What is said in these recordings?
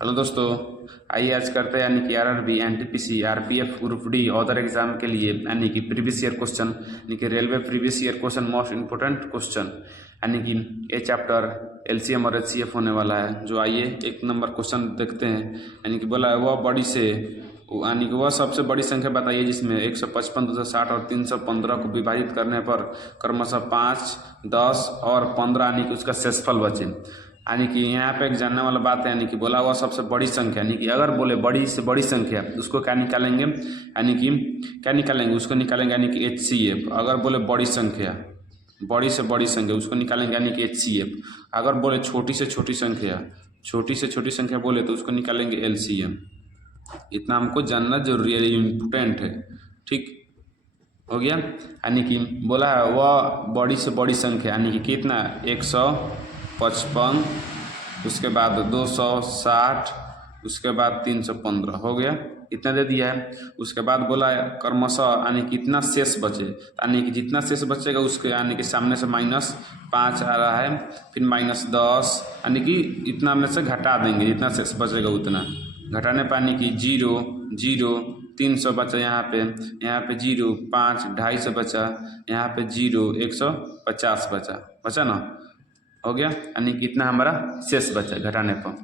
Hello दोस्तों, आइए आज करते हैं यानी कि RRB, NTPC, RPF, group D other exam के लिए यानी कि प्रीवियस ईयर क्वेश्चन यानी कि railway previous year question most important question यानी कि ये चैप्टर एलसीएम और एचसीएफ होने वाला है। जो आइए एक नंबर क्वेश्चन देखते हैं। यानी कि बोला है वह बड़ी से यानी कि वह सबसे बड़ी संख्या बताइए जिसमें 155, 260 और 315 को विभाजित करने पर क्रमशः 5, 10 और 15 यानी कि उसका शेषफल बचे। यानी कि यहाँ पे एक जानने वाला बात है, यानी कि बोला हुआ सबसे बड़ी संख्या, यानी कि अगर बोले बड़ी से बड़ी संख्या उसको क्या निकालेंगे, यानी कि क्या निकालेंगे, उसको निकालेंगे यानी कि HCF। अगर बोले बड़ी संख्या, बड़ी से बड़ी संख्या उसको निकालेंगे यानी कि HCF। अगर बोले छोटी से छोटी संख्या, छोटी से छोटी संख्या बोले तो उसको निकालेंगे LCM। इतना हमको जानना जरूरी है, इम्पोर्टेंट है। ठीक हो गया। यानी कि बोला है वह बड़ी से बड़ी संख्या यानी कि कितना, 155, उसके बाद 260, उसके बाद 315 हो गया, इतना दे दिया है। उसके बाद बोला है क्रमशः यानी कितना शेष बचे, यानी कि जितना शेष बचेगा उसके यानी कि सामने से -5 आ रहा है, फिर -10 यानी कि इतना में से घटा देंगे, जितना शेष बचेगा उतना घटाने पर यानी कि 0, 0, 300 बचा, यहाँ पे 0, 5, 250 बचा, यहाँ पे 0, 150 बचा ना, हो गया। यानी कि इतना हमारा शेष बचा घटाने पर।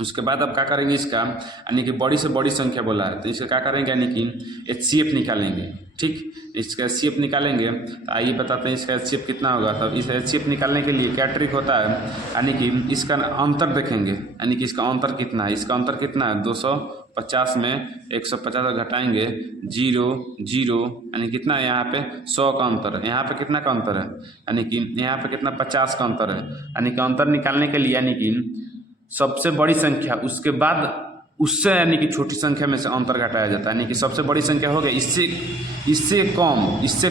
उसके बाद अब क्या करेंगे इसका, यानी कि बड़ी से बड़ी संख्या बोला है तो इसका क्या करेंगे, यानी कि HCF निकालेंगे। ठीक, इसका HCF निकालेंगे तो आइए बताते हैं इसका HCF कितना होगा। तब इस HCF निकालने के लिए क्या ट्रिक होता है, यानी कि इसका अंतर देखेंगे, यानी कि इसका अंतर कितना है। इसका अंतर कितना है, 250 में 150 घटाएंगे 0, 0 यानी कितना है, यहाँ पे 100 का अंतर है, यहाँ पे कितना का अंतर है, यानी कि यहाँ पे कितना 50 का अंतर है। यानी कि अंतर निकालने के लिए यानी कि सबसे बड़ी संख्या उसके बाद उससे यानी कि छोटी संख्या में से अंतर घटाया जाता है। यानी कि सबसे बड़ी संख्या हो गया, इससे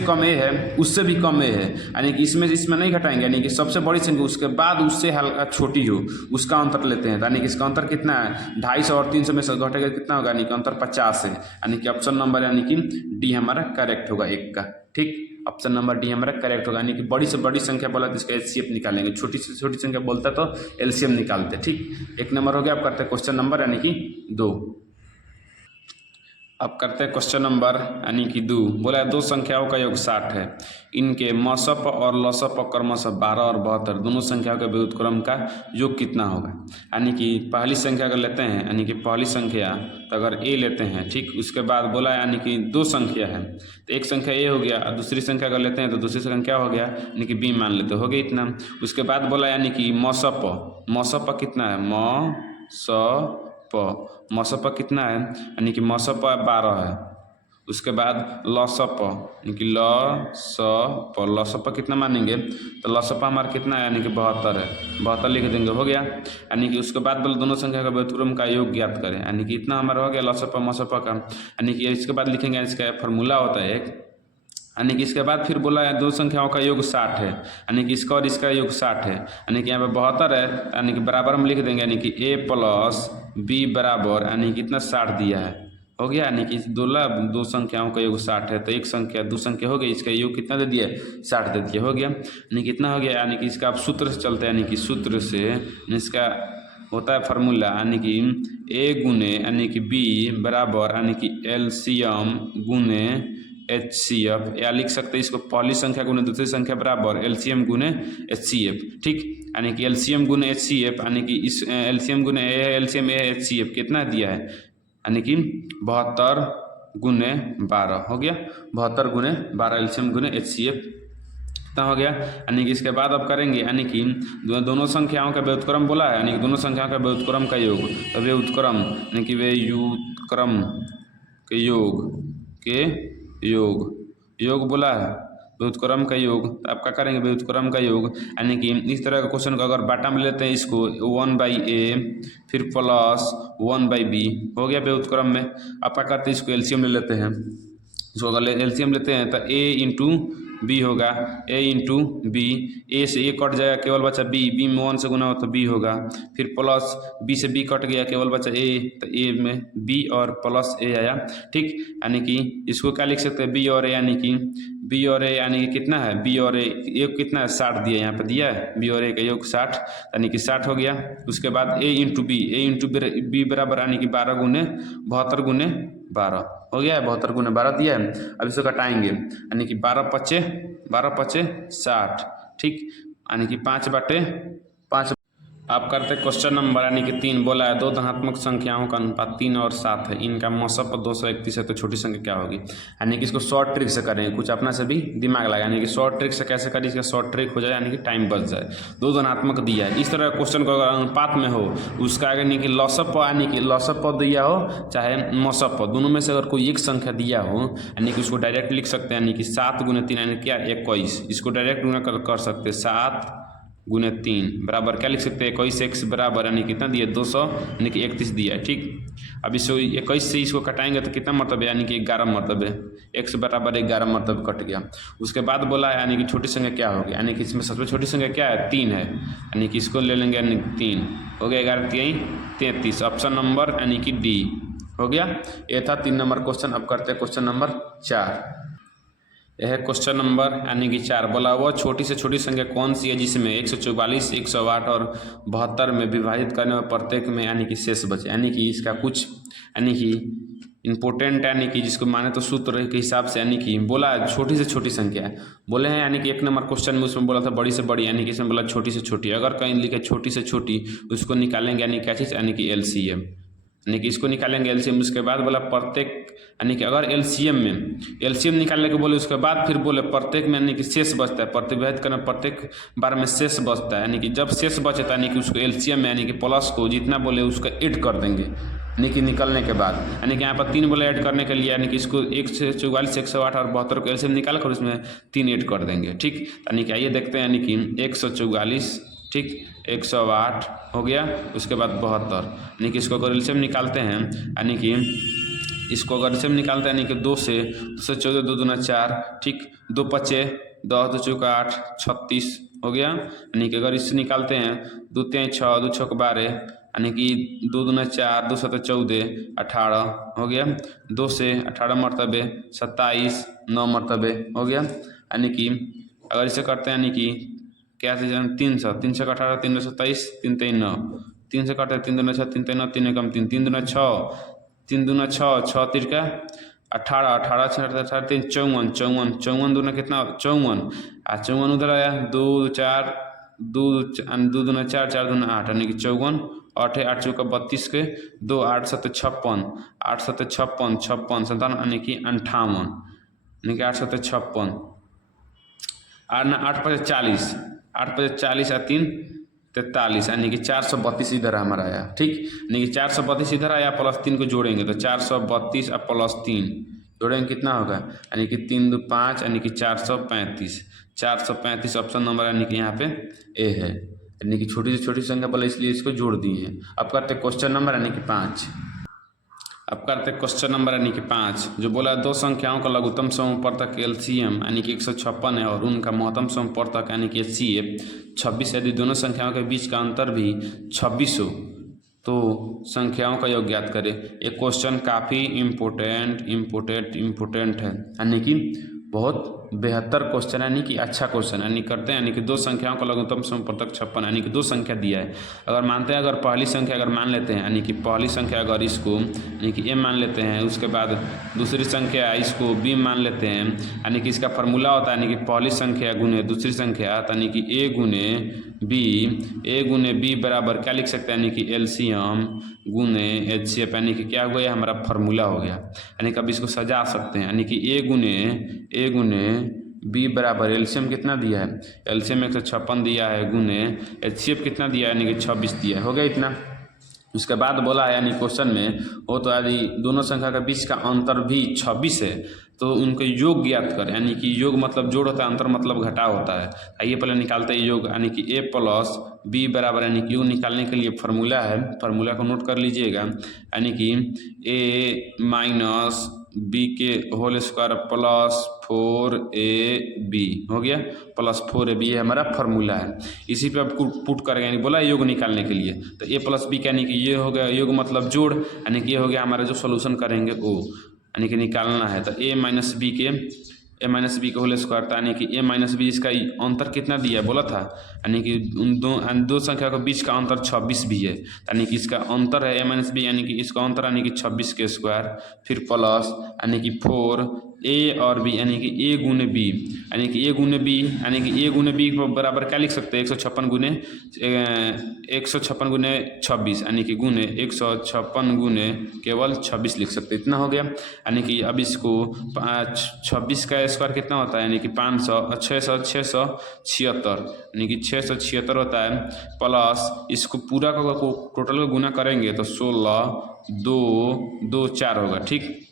कम ए है, उससे भी कम ए है, यानी कि इसमें नहीं घटाएंगे। यानी कि सबसे बड़ी संख्या उसके बाद उससे हल्का छोटी हो उसका अंतर लेते हैं। यानी कि इसका अंतर कितना है, 250 और 300 में से घटेगा कितना होगा, यानी कि अंतर 50 है। यानी कि ऑप्शन नंबर यानी कि डी हमारा करेक्ट होगा एक का। ठीक, ऑप्शन नंबर डी हमारा करेक्ट होगा। यानी कि बड़ी से बड़ी संख्या बोला तो इसका HCF निकालेंगे, छोटी से छोटी संख्या बोलता तो LCM निकालते। ठीक, एक नंबर हो गया। अब करते हैं क्वेश्चन नंबर यानी कि 2। अब करते हैं क्वेश्चन नंबर यानी कि 2। बोला है दो संख्याओं का योग 60 है, इनके मसप और लसप क्रमशः 12 और 72 दोनों संख्याओं के व्युत्क्रम का योग कितना होगा। यानी कि पहली संख्या अगर लेते हैं, यानी कि पहली संख्या तो अगर A लेते हैं, ठीक, उसके बाद बोला यानी कि दो संख्या है तो एक संख्या A हो गया, दूसरी संख्या अगर लेते हैं तो दूसरी संख्या क्या हो गया, यानी कि B मान लेते, हो गया इतना। उसके बाद बोला यानी कि मसप कितना है, मसप कितना है, यानी कि मसप 12 है। उसके बाद लसप यानी कि लसप कितना मानेंगे तो लसप हमारा कितना है, यानी कि 72 है, 72 लिख देंगे, हो गया। यानी कि उसके बाद बोले दोनों संख्या का व्युत्क्रम का योग ज्ञात करें, यानी कि इतना हमारा हो गया लसप मसप का। यानी कि इसके बाद लिखेंगे, इसका फॉर्मूला होता है एक, यानी कि इसके बाद फिर बोला है दो संख्याओं का योग 60 है, यानी कि इसका और इसका योग 60 है, यानी कि यहाँ पे 72 है, यानी कि बराबर हम लिख देंगे, यानी कि A + B बराबर यानी कि इतना 60 दिया है, हो गया। यानी कि दो संख्याओं का योग 60 है तो एक संख्या दो संख्या हो गई, इसका योग कितना दे दिया, 60 दे दिया, हो गया। यानी कि इतना हो गया। यानी कि इसका आप सूत्र से चलते हैं, यानी कि सूत्र से इसका होता है फार्मूला, यानी कि A गुने यानी कि B बराबर यानी कि LCM गुने HCF, या लिख सकते हैं इसको पहली संख्या गुने दूसरी संख्या बराबर LCM गुने HCF। ठीक, यानी कि LCM गुने HCF यानी कि इस LCM गुने LCM HCF कितना दिया है, यानी कि 72 गुने 12, हो गया 72 गुने 12 LCM गुने HCF इतना हो गया। यानी कि इसके बाद अब करेंगे, यानी कि दोनों संख्याओं का व्युत्क्रम बोला है, यानी कि दोनों संख्याओं का व्युत्क्रम का योग, तो व्युत्क्रम यानी कि व्युत्क्रम के योग बोला है, व्युत्क्रम का योग। तो आप क्या करेंगे, व्युत्क्रम का योग, यानी कि इस तरह का क्वेश्चन को अगर बाटा में लेते हैं इसको 1/A फिर प्लस 1/B, हो गया व्युत्क्रम में। आप क्या करते हैं, इसको LCM ले लेते हैं, इसको अगर LCM लेते हैं तो A बी होगा, ए इंटू बी, ए से ए कट जाएगा केवल बचा बी में 1 से गुना हो तो बी होगा, फिर प्लस बी से बी कट गया केवल बचा ए, तो ए में बी और प्लस ए आया। ठीक, यानी कि इसको क्या लिख सकते हैं, बी और ए, यानी कि बी और ए यानी कि कितना है, बी और ए योग कितना है 60 दिया, यहाँ पे दिया है बी और ए का योग 60, यानी कि 60 हो गया। उसके बाद ए इंटू बी बराबर यानी कि 12 गुने 72 गुने 12 हो गया है, 72 गुने 12 दिया है। अब इसको घटाएंगे यानी कि 12 पचे 60, ठीक, यानी कि 5 बटे 5। आप करते क्वेश्चन नंबर यानी कि 3, बोला है दो धनात्मक संख्याओं का अनुपात 3 और 7 है, इनका मौसम 231 है, तो छोटी संख्या क्या होगी। यानी कि इसको शॉर्ट ट्रिक से करें, कुछ अपना से भी दिमाग लगा, यानी कि शॉर्ट ट्रिक से कैसे करें, इसका शॉर्ट ट्रिक हो जाए यानी कि टाइम बच जाए। दो धनात्मक दिया है, इस तरह क्वेश्चन को अगर अनुपात में हो उसका यानी कि लॉसअप यानी कि लॉसअप दिया हो चाहे मौसअप, दोनों में से अगर कोई एक संख्या दिया हो यानी कि उसको डायरेक्ट लिख सकते हैं, यानी कि 7 गुने 3 यानी क्या 21, इसको डायरेक्ट गुना कर सकते हैं, 7 गुने 3 बराबर क्या लिख सकते हैं 21, एक्स बराबर यानी कितना दिया 200 यानी कि 31 दिया है। ठीक, अब इसको 21 से इसको कटाएंगे तो कितना मरतबे यानी कि 11 मरतबे, एक्स बराबर 11 मरतबे कट गया। उसके बाद बोला है यानी कि छोटी संख्या क्या होगी, यानी कि इसमें सबसे छोटी संख्या क्या है 3 है, यानी कि इसको ले लेंगे यानी 3 हो गया, 11 3 33, ऑप्शन नंबर यानी कि डी हो गया। ये था 3 नंबर क्वेश्चन। अब करते हैं क्वेश्चन नंबर 4। यह है क्वेश्चन नंबर यानी कि 4, बोला वह छोटी से छोटी संख्या कौन सी है जिसमें 144, 108 और 72 में विभाजित करने में प्रत्येक में यानी कि शेष बचे, यानी कि इसका कुछ यानी कि इंपॉर्टेंट यानी कि जिसको माने तो सूत्र के हिसाब से, यानी कि बोला छोटी से छोटी संख्या है बोले हैं, यानी कि 1 नंबर क्वेश्चन में उसमें बोला था बड़ी से बड़ी, यानी कि इसमें बोला छोटी से छोटी, अगर कहीं लिखे छोटी से छोटी उसको निकालेंगे यानी क्या चीज़, यानी कि एलसीएम, यानी कि इसको निकालेंगे एलसीएम। उसके बाद बोला प्रत्येक यानी कि अगर एलसीएम निकालने के बोले उसके बाद फिर बोले प्रत्येक में यानी कि शेष बचता है, प्रतिविभाजित करना प्रत्येक बार में शेष बचता है, यानी कि जब शेष बचता है यानी कि उसको एलसीएम में यानी कि प्लस को जितना बोले उसका ऐड कर देंगे, यानी कि निकलने के बाद, यानी कि यहाँ पर 3 बोले ऐड करने के लिए, यानी कि इसको 144, 108 और 72 को एलसीएम निकाल कर उसमें 3 ऐड कर देंगे। ठीक, यानी कि आइए देखते हैं, यानी कि 144, ठीक, 108 हो गया, उसके बाद 72, यानी कि इसको अगर एलसीएम निकालते हैं, यानी कि इसको अगर एलसीएम निकालते हैं यानी कि 2 से 14, 2 दूना 4, ठीक, 2 पचे 10, 2 चौका 8, 36 हो गया, यानी कि अगर इससे निकालते हैं 2 3 6, 2 6 12, यानी कि 2 दूना 4, 2 7 14, 18 हो गया, 2 से 18 मरतबे 27, 9 मरतबे हो गया, यानी कि अगर इसे करते हैं यानी कि क्या चीज़ 300, 3 से 18, 3 27, 3 3 9, 3 से काटे 3 दूना 6, 3 3 9, 3 कम 3, 3 दूना 6, 3 दूना 6, 6 तिरका 18, 18 6 18 3 54, 54, 54 दूना कितना 54, 54 उधर आया 2 4, 2 दूना 4, 4 दूना 8, यानी कि 54, 8 8 चौका 32 के 2, 8 7 56, 8 7 56, 56 57 यानी कि 58, यानी कि 8 7 56, 8 5 40, 8 5 40 और 3 43, यानी कि 432 इधर हमारा आया। ठीक, यानी कि 432 इधर आया, प्लस 3 को जोड़ेंगे तो 432 और प्लस 3 जोड़ेंगे कितना होगा, यानी कि 3 2 5, यानी कि 435, 435 ऑप्शन नंबर यानी कि यहाँ पे ए है, यानी कि छोटी से छोटी संख्या बोले इसलिए इसको जोड़ दिए हैं। अब करते क्वेश्चन नंबर यानी कि 5। अब करते क्वेश्चन नंबर यानी कि 5, जो बोला दो संख्याओं का लघुत्तम समूहप्रतक एलसीएम यानी कि 156 है और उनका महत्तम समूहप्रतक यानी कि एचसीएफ 26, यदि दोनों संख्याओं के बीच का अंतर भी 26 हो तो संख्याओं का योग ज्ञात करें। ये क्वेश्चन काफ़ी इम्पोर्टेंट है, यानी कि बहुत बेहतर क्वेश्चन है, यानी कि अच्छा क्वेश्चन यानी करते हैं, यानी कि दो संख्याओं का लघुत्तम समूहप्रतक 56, यानी कि 2 संख्या दिया है, अगर मानते हैं, अगर पहली संख्या अगर मान लेते हैं, यानी कि पहली संख्या अगर इसको यानी कि ए मान लेते हैं, उसके बाद दूसरी संख्या इसको बी मान लेते हैं, यानी कि इसका फार्मूला होता है यानी कि पहली संख्या गुने दूसरी संख्या, यानी कि ए गुने बी बराबर क्या लिख सकते हैं, यानी कि एलसीएम गुने एचसीएफ, यानी कि क्या हुआ, हमारा फार्मूला हो गया, यानी कि अब इसको सजा सकते हैं, यानी कि ए गुने बी बराबर एलसीएम कितना दिया है, एलसीएम 156 दिया है, गुने एचसीएफ कितना दिया है, यानी कि 26 दिया है, हो गया इतना। उसके बाद बोला है यानी क्वेश्चन में हो तो यदि दोनों संख्या के बीच का अंतर भी 26 है तो उनके योग ज्ञात करें, यानी कि योग मतलब जोड़ होता है, अंतर मतलब घटाव होता है। आइए पहले निकालते हैं योग, यानी कि ए प्लस बी बराबर यानी कि यू निकालने के लिए फार्मूला है, फार्मूला को नोट कर लीजिएगा, यानी कि ए माइनस बी के होल स्क्वायर प्लस 4ab हो गया, प्लस 4ab ये हमारा फार्मूला है। इसी पे अब पुट करेंगे, यानी बोला योग निकालने के लिए, तो ए प्लस बी यानी कि ये हो गया योग मतलब जोड़, यानी कि ये हो गया हमारा जो सोल्यूशन करेंगे वो, यानी कि निकालना है। तो ए माइनस बी के होल स्क्वायर था, यानी कि ए माइनस बी इसका अंतर कितना दिया बोला था, यानी कि उन दो संख्या के बीच का अंतर 26 भी है, यानी कि इसका अंतर है ए माइनस बी, यानी कि इसका अंतर यानी कि 26 के स्क्वायर, फिर प्लस यानी कि 4 ए और बी, यानी कि ए गुने बी, यानी कि ए गुने बी, यानी कि ए गुने बी बराबर क्या लिख सकते हैं 156 गुने 26, यानी कि गुने 156 गुने केवल 26 लिख सकते हैं, इतना हो गया। यानी कि अब इसको 26 का स्क्वायर कितना होता है, यानी कि 676, यानी कि 676 होता है, प्लस इसको पूरा का टोटल को गुना करेंगे तो 16 2 2 4 होगा, ठीक,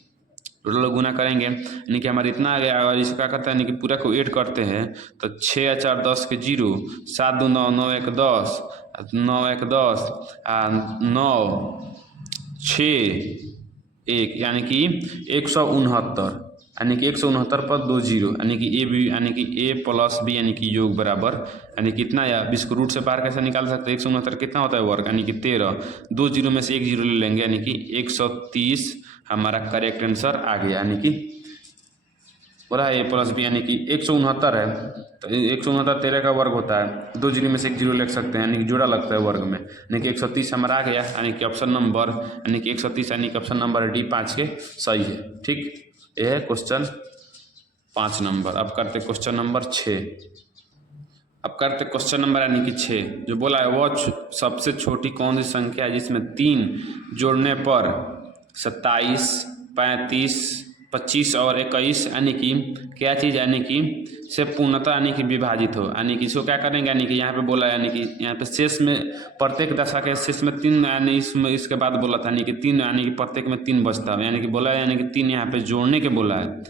टोटल गुना करेंगे यानी कि हमारा इतना आ गया। और इसको क्या करते हैं, यानी कि पूरा को ऐड करते हैं तो 6 और 4 10 के 0, 7 2 9 9 1 10, 9 1 10, 9 6 1, यानी कि 169, यानी कि 169 पर 2 0, यानी कि ए बी, यानी कि ए प्लस बी, यानी कि योग बराबर, यानी कितना या 20 को रूट से बाहर कैसे निकाल सकते हैं, 169 कितना होता है वर्ग, यानी कि 13, 2 0 में से 1 0 ले लेंगे, यानी कि 130 हमारा करेक्ट आंसर आ गया। यानी कि बोला ए प्लस बी, यानी कि 169 है तो 169 13 का वर्ग होता है, 2 0 में से 1 0 लिख सकते हैं, यानी कि जोड़ा लगता है वर्ग में, यानी कि 130 हमारा आ गया, यानी कि ऑप्शन नंबर, यानी कि 130, यानी कि ऑप्शन नंबर डी 5 के सही है, ठीक। यह है क्वेश्चन 5 नंबर। अब करते क्वेश्चन नंबर 6। अब करते क्वेश्चन नंबर यानी कि 6, जो बोला है वह सबसे छोटी कौन सी संख्या है जिसमें 3 जोड़ने पर 27 35 25 और 21 यानी कि क्या चीज़, यानी कि से पूर्णतः यानी कि विभाजित हो, यानी कि इसको क्या करेंगे, यानी कि यहाँ पे बोला, यानी कि यहाँ पे शेष में प्रत्येक दशा के शेष में 3, यानी इसमें इसके बाद बोला था, यानी कि 3, यानी कि प्रत्येक में 3 बचता है, यानी कि बोला है, यानी कि 3 यहाँ पे जोड़ने के बोला है,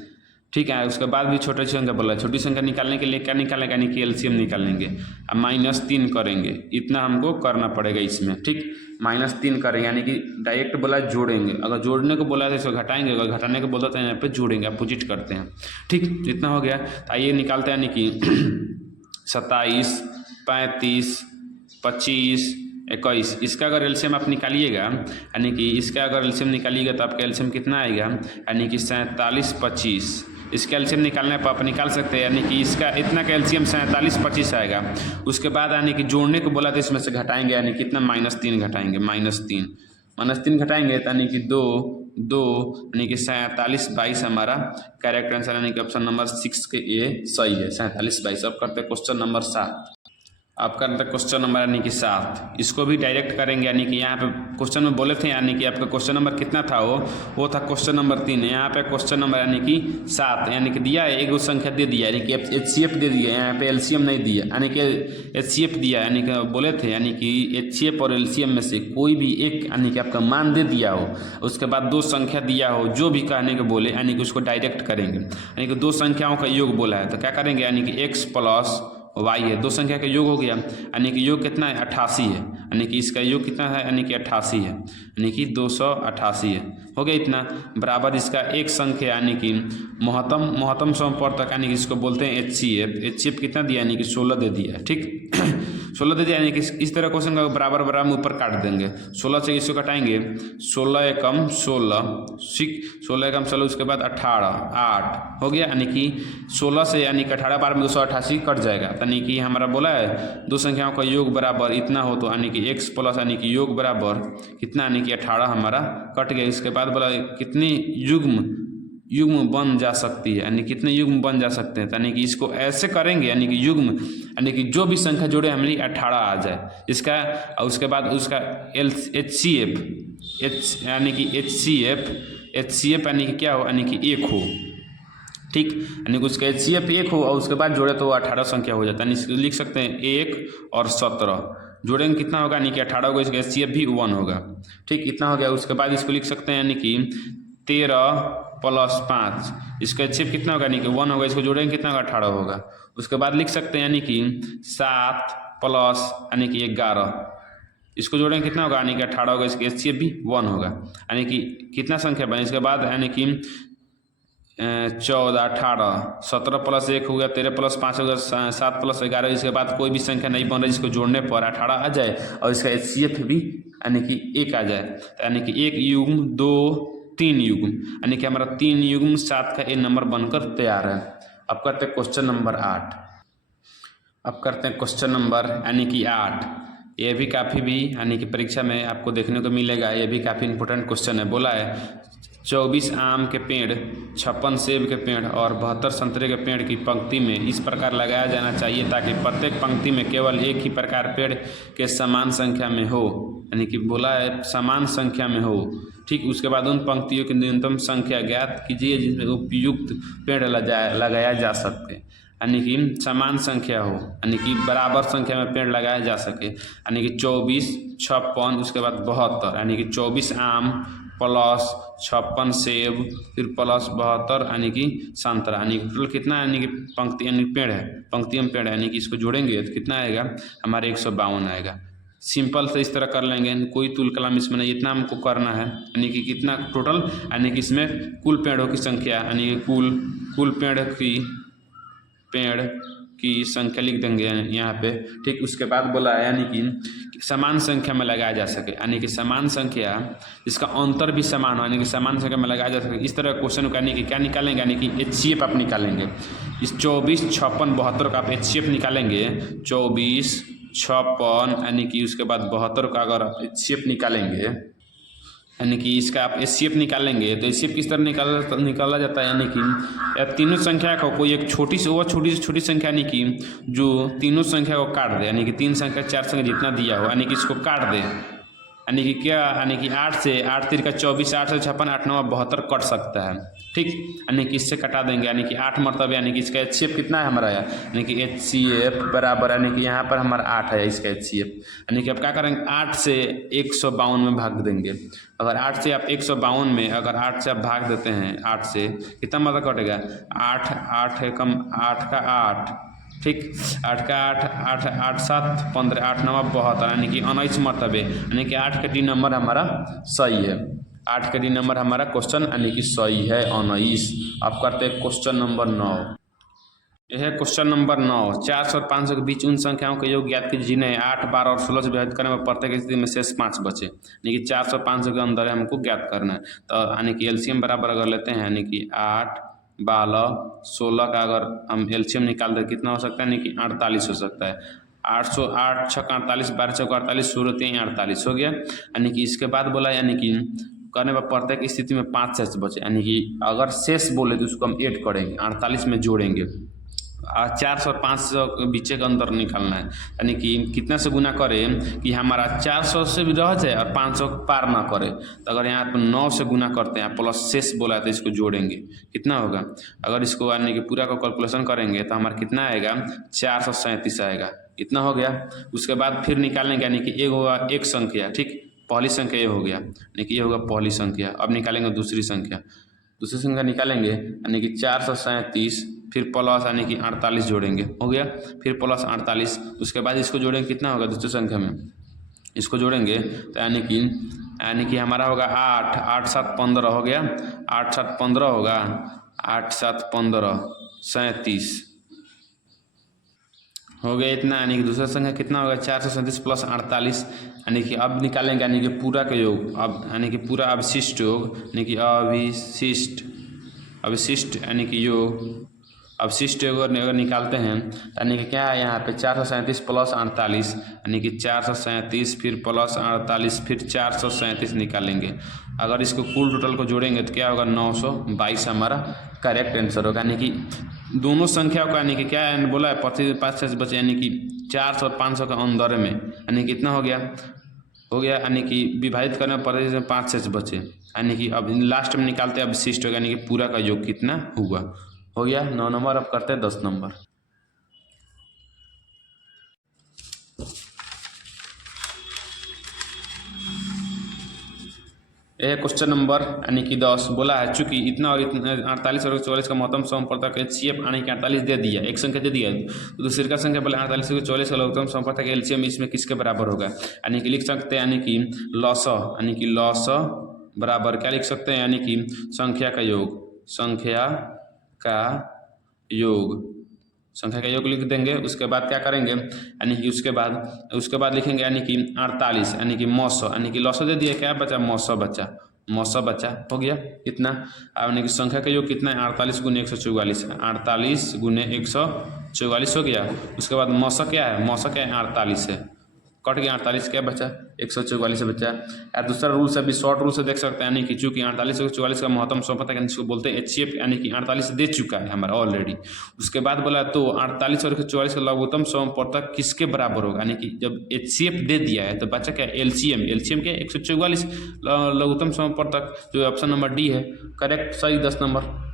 ठीक है। उसके बाद भी छोटी संख्या बोला है, छोटी संख्या निकालने के लिए क्या निकालेंगे, यानी कि एलसीएम निकालेंगे, अब -3 करेंगे, इतना हमको करना पड़ेगा इसमें, ठीक, -3 करेंगे, यानी कि डायरेक्ट बोला जोड़ेंगे, अगर जोड़ने को बोला है तो इसको घटाएंगे, अगर घटाने को बोला तो यहाँ पे जोड़ेंगे, अपोजिट करते हैं, ठीक, इतना हो गया। आइए निकालते हैं, यानी कि 27 35 25 21, इसका अगर एलसीएम आप निकालिएगा, यानी कि इसका अगर एलसीएम निकालिएगा तो आपका एलसीएम कितना आएगा, यानी कि 47 25, इसका एलसीएम निकालने पर आप निकाल सकते हैं, यानी कि इसका इतना का एलसीएम 47 25 आएगा। उसके बाद यानी कि जोड़ने को बोला तो इसमें से घटाएंगे, यानी कितना -3 घटाएंगे, -3 घटाएंगे, यानी कि 2 2, यानी कि 47 22 हमारा करेक्ट आंसर, यानी कि ऑप्शन नंबर 6 के ए सही है, 47 22। अब करते हैं क्वेश्चन नंबर 7। आप करते हैं क्वेश्चन नंबर यानी कि 7, इसको भी डायरेक्ट करेंगे, यानी कि यहाँ पे क्वेश्चन में बोले थे, यानी कि आपका क्वेश्चन नंबर कितना था, वो था क्वेश्चन नंबर 3, यहाँ पे क्वेश्चन नंबर यानी कि 7, यानी कि दिया है, एक संख्या दे दिया, यानी कि एचसीएफ दे दिया, यहाँ पे एलसीएम नहीं दिया, यानी कि एचसीएफ दिया, यानी कि बोले थे, यानी कि एचसीएफ और एलसीएम में से कोई भी एक, यानी कि आपका मान दे दिया हो, उसके बाद 2 संख्या दिया हो, जो भी कहने को बोले, यानी कि उसको डायरेक्ट करेंगे, यानी कि 2 संख्याओं का योग बोला है तो क्या करेंगे, यानी कि x प्लस y है, 2 संख्या का योग हो गया, यानी कि योग कितना है 88 है, यानी कि इसका योग कितना है, यानी कि 88 है, यानी कि 288 है, हो गया इतना, बराबर इसका एक संख्या, यानी कि महत्तम संपर्तक, यानी कि इसको बोलते हैं एचसीएफ कितना दिया, यानी कि 16 दे दिया, ठीक 16 दे दिया, यानी कि इस तरह क्वेश्चन का बराबर बराबर ऊपर काट देंगे, 16 से इसको कटाएंगे, 16 एकम 16, 16 एकम 16, उसके बाद 18 8 हो गया, यानी कि 16 से, यानी कि 18 बार में 288 कट जाएगा, यानी कि हमारा बोला है 2 संख्याओं का योग बराबर इतना हो तो, यानी कि x प्लस, यानी कि योग बराबर कितना, यानी कि 18 हमारा कट गया। इसके बाद बोला कितनी युग्म बन जा सकती है, यानी कितने युग्म बन जा सकते हैं, यानी कि इसको ऐसे करेंगे, यानी कि युग्म, यानी कि जो भी संख्या जोड़े हमारी 18 आ जाए इसका, और उसके बाद उसका एचसीएफ यानी कि एचसीएफ यानी कि क्या हो, यानी कि 1 हो, ठीक, यानी कि उसका एचसीएफ 1 हो और उसके बाद जोड़े तो 18 संख्या हो जाता है, यानी लिख सकते हैं 1 और 17 जोड़ेंगे कितना होगा, यानी कि 18 होगा, इसका एचसीएफ भी 1 होगा, ठीक, इतना हो गया। उसके बाद इसको लिख सकते हैं, यानी कि 13 + 5, इसका एचसीएफ कितना होगा, यानी कि 1 होगा, इसको जोड़ेंगे कितना होगा 18 होगा। उसके बाद लिख सकते हैं, यानी कि 7 प्लस यानी कि 11, इसको जोड़ेंगे कितना होगा यानी कि 18 होगा, इसके HCF भी 1 होगा, यानी कि कितना संख्या बने इसके बाद यानी कि 14 18 17 प्लस 1 हो गया, 13 प्लस 5 हो गया, 7 प्लस 11, इसके बाद कोई भी संख्या नहीं बन रही जिसको जोड़ने पर 18 आ जाए और इसका HCF भी यानी कि 1 आ जाए, यानी कि 1 युग्म 2 3 युग्म, यानी कि हमारा 3 युग्म 7 का ए नंबर बनकर तैयार है। अब करते हैं क्वेश्चन नंबर 8। अब करते हैं क्वेश्चन नंबर यानी कि 8। ये भी काफ़ी भी यानी कि परीक्षा में आपको देखने को मिलेगा, ये भी काफ़ी इंपॉर्टेंट क्वेश्चन है। बोला है 24 आम के पेड़, 56 सेब के पेड़ और 72 संतरे के पेड़ की पंक्ति में इस प्रकार लगाया जाना चाहिए ताकि प्रत्येक पंक्ति में केवल एक ही प्रकार पेड़ के समान संख्या में हो, यानी कि बोला है समान संख्या में हो। ठीक, उसके बाद उन पंक्तियों की न्यूनतम संख्या ज्ञात कीजिए जिसमें उपयुक्त पेड़ लगाया जा सके, यानी कि समान संख्या हो, यानी कि बराबर संख्या में पेड़ लगाया जा सके, यानी कि 24 56 उसके बाद 72, यानी कि 24 आम प्लस 56 सेब फिर प्लस 72 यानी कि संतरा, यानी कि टोटल कितना यानी कि पंक्ति यानी पेड़ है, पंक्ति में पेड़ है, यानी कि इसको जोड़ेंगे तो कितना आएगा हमारे 152 आएगा। सिंपल से इस तरह कर लेंगे, कोई तुल कलम इसमें नहीं, इतना हमको करना है, यानी कि कितना टोटल यानी कि इसमें कुल पेड़ों की संख्या यानी कि कुल पेड़ की संख्या लिख देंगे यहाँ पे। ठीक, उसके बाद बोला है यानी कि समान संख्या में लगाया जा सके, यानी कि समान संख्या इसका अंतर भी समान हो, यानी कि समान संख्या में लगाया जा सके। इस तरह क्वेश्चन को यानी कि क्या निकालेंगे, यानी कि HCF आप निकालेंगे। इस 24 56 72 का आप HCF निकालेंगे, 24 56 यानी कि उसके बाद 72 का अगर आप HCF निकालेंगे, यानी कि इसका आप HCF निकालेंगे तो HCF किस तरह निकाला जाता है, यानी कि तीनों संख्या को कोई एक छोटी से छोटी संख्या यानी कि जो तीनों संख्या को काट दे, यानी कि 3 संख्या 4 संख्या जितना दिया हो, यानी कि इसको काट दे, यानी कि क्या यानी कि 8 से 8 3 का 24 8 से 56 8 9 72 कट सकता है। ठीक, यानी कि इससे कटा देंगे, यानी कि 8 मरतबा, यानी कि इसका HCF कितना है हमारा, यानी कि HCF बराबर यानी कि यहाँ पर हमारा 8 है इसका HCF, यानी कि अब क्या करेंगे 8 से 152 में भाग देंगे। अगर 8 से आप 152 में अगर 8 से आप भाग देते हैं, 8 से कितना मतलब कटेगा 8 8 है कम 8 का 8, ठीक, 8 का 8 8 8 7 15 8 9 72, यानी कि 19 मरतबे, यानी कि 8 का D नंबर हमारा सही है, 8 का D नंबर हमारा क्वेश्चन यानी कि सही है 19। अब करते हैं क्वेश्चन नंबर 9। यह है क्वेश्चन नंबर 9। 400 और 500 के बीच उन संख्याओं का योग ज्ञात कीजिए जिन्हें 8 12 और 16 से विभाजित करने में प्रत्येक स्थिति में शेष 5 बचे, यानी कि 400 500 के अंदर हमको ज्ञात करना है। तो यानी कि LCM बराबर अगर लेते हैं, यानी कि 8 12 16 का अगर हम LCM निकाल दें कितना हो सकता है, यानी कि 48 हो सकता है। 800 8 6 48 12 6 48 16 3 48 हो गया, यानी कि इसके बाद बोला यानी कि करने पर प्रत्येक स्थिति में 5 शेष बचे, यानी कि अगर शेष बोले तो उसको हम ऐड करेंगे 48 में जोड़ेंगे। 400 और 500 के बीच के अंदर निकालना है, यानी कि कितना से गुना करें कि हमारा 400 से भी रह जाए और 500 पार ना करे, तो अगर यहाँ पर 9 से गुना करते हैं प्लस शेष बोला है तो इसको जोड़ेंगे कितना होगा, अगर इसको यानी कि पूरा का कैलकुलेशन करेंगे तो हमारा कितना आएगा 437 आएगा, इतना हो गया। उसके बाद फिर निकालेंगे, यानी कि एक होगा एक संख्या, ठीक, पहली संख्या ये हो गया, यानी कि ये होगा पहली संख्या। अब निकालेंगे दूसरी संख्या निकालेंगे, यानी कि 437 फिर प्लस यानी कि 48 जोड़ेंगे, हो गया, फिर प्लस 48, उसके बाद इसको जोड़ेंगे कितना होगा दूसरी संख्या में, इसको जोड़ेंगे तो यानी कि हमारा होगा 8 8 7 15 हो गया, 8 7 15 होगा, 8 7 15 37 हो गया इतना, यानी कि दूसरा संख्या कितना होगा 437 प्लस 48, यानी कि अब निकालेंगे यानी कि पूरा का योग, अब यानी कि पूरा अवशिष्ट योग, यानी कि अवशिष्ट यानी कि योग अवशिष्ट योग अगर निकालते हैं यानी कि क्या है यहाँ पे 437 प्लस 48, यानी कि 437 फिर प्लस 48 फिर 437 निकालेंगे। अगर इसको कुल टोटल को जोड़ेंगे तो क्या होगा 922 हमारा करेक्ट आंसर होगा, यानी कि दोनों संख्याओं का यानी कि क्या है बोला है 5 शेष बचे, यानी कि 400 और 500 का अंदर में, यानी कि कितना हो गया, यानी कि विभाजित करने पर 5 शेष बचे, यानी कि अब लास्ट में निकालते हैं अवशिष्ट होगा, यानी कि पूरा का योग कितना हुआ, हो गया 9 नंबर। अब करते हैं 10 नंबर। यह क्वेश्चन नंबर यानी कि 10 बोला है चूंकि इतना और इतना 48 और 44 का महत्तम समपरतक HCF यानी कि 48 दे दिया, एक संख्या दे दिया, तो दूसरी का संख्या बोला 48 और 44 का लघुत्तम समपरतक LCM इसमें किसके बराबर होगा, यानी कि लिख सकते हैं यानी कि लॉस यानी कि लॉस बराबर क्या लिख सकते हैं यानी कि संख्या का योग, संख्या का योग, संख्या का योग लिख देंगे। उसके बाद क्या करेंगे यानी कि उसके बाद लिखेंगे यानी कि 48 यानी कि मौसौ यानी कि लौसौ दे दिया, क्या बचा मौसौ बचा, मौसौ बचा हो गया कितना। अब यानी कि संख्या का योग कितना है 48 गुने 144, 48 गुने 144 हो गया। उसके बाद मौसौ क्या है, मौसौ क्या है 48 है, कट गया 48, क्या बचा 144 बचा। या दूसरा रूल से भी शॉर्ट रूल से देख सकते हैं यानी कि चूँकि 48 और 44 का महत्तम समपरतक जिसको बोलते हैं HCF यानी कि 48 दे चुका है हमारा ऑलरेडी। उसके बाद बोला तो 48 और 144 का लघुत्तम समपरतक किसके बराबर होगा, यानी कि जब HCF दे दिया है तो बचा क्या LCM, LCM क्या 144 लघुत्तम समपरतक, जो ऑप्शन नंबर डी है करेक्ट, सही 10 नंबर।